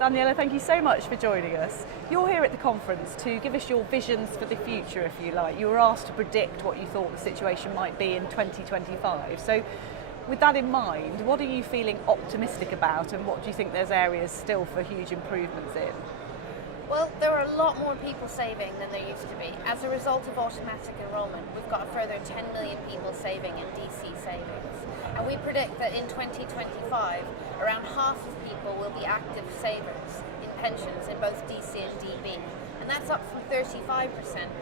Daniela, thank you so much for joining us. You're here at the conference to give us your visions for the future, if you like. You were asked to predict what you thought the situation might be in 2025. So with that in mind, what are you feeling optimistic about, and what do you think there's areas still for huge improvements in? Well, there are a lot more people saving than there used to be. As a result of automatic enrollment, we've got a further 10 million people saving in DC savings. And we predict that in 2025, around half of people will be active savers in pensions in both DC and DB. And that's up from 35%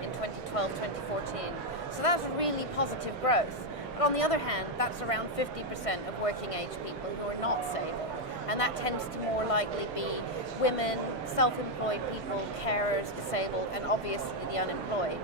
in 2012-2014. So that's really positive growth. But on the other hand, that's around 50% of working age people who are not saving. And that tends to more likely be women, self-employed people, carers, disabled, and obviously the unemployed.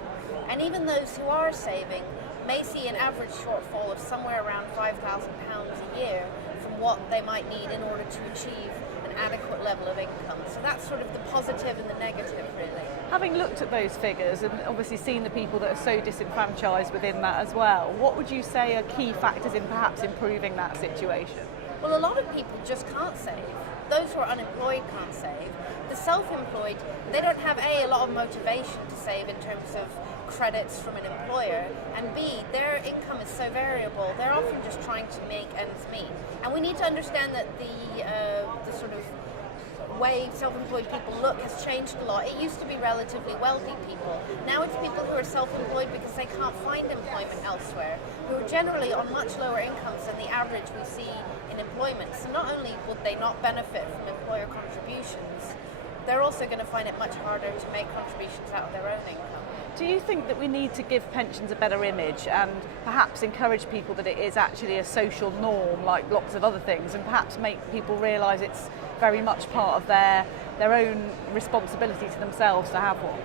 And even those who are saving may see an average shortfall of somewhere around £5,000 a year from what they might need in order to achieve an adequate level of income. So that's sort of the positive and the negative, really. Having looked at those figures and obviously seen the people that are so disenfranchised within that as well, what would you say are key factors in perhaps improving that situation? Well, a lot of people just can't save. Those who are unemployed can't save. The self-employed, they don't have A, a lot of motivation to save in terms of credits from an employer, and B, their income is so variable, they're often just trying to make ends meet. And we need to understand that the sort of way self-employed people look has changed a lot. It used to be relatively wealthy people. Now it's people who are self-employed because they can't find employment elsewhere, who are generally on much lower incomes than the average we see in employment. So not only would they not benefit from employer contributions, they're also going to find it much harder to make contributions out of their own income. Do you think that we need to give pensions a better image and perhaps encourage people that it is actually a social norm like lots of other things, and perhaps make people realise it's very much part of their own responsibility to themselves to have one?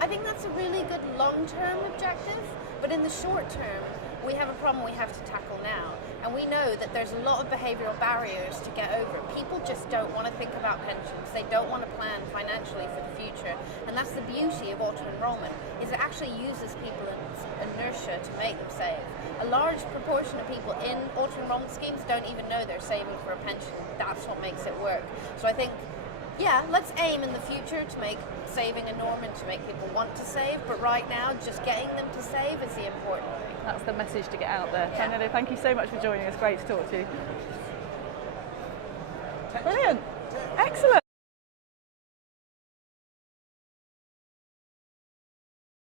I think that's a really good long-term objective, but in the short term, we have a problem we have to tackle now. And we know that there's a lot of behavioural barriers to get over. People just don't want to think about pensions. They don't want to plan financially for the future. And that's the beauty of auto-enrollment, is it actually uses people in inertia to make them save. A large proportion of people in auto-enrollment schemes don't even know they're saving for a pension. That's what makes it work. So I think, yeah, let's aim in the future to make saving a norm and to make people want to save, but right now just getting them to save is the important thing. That's the message to get out there. Yeah. Daniela, thank you so much for joining us. Great to talk to you. Brilliant. Excellent.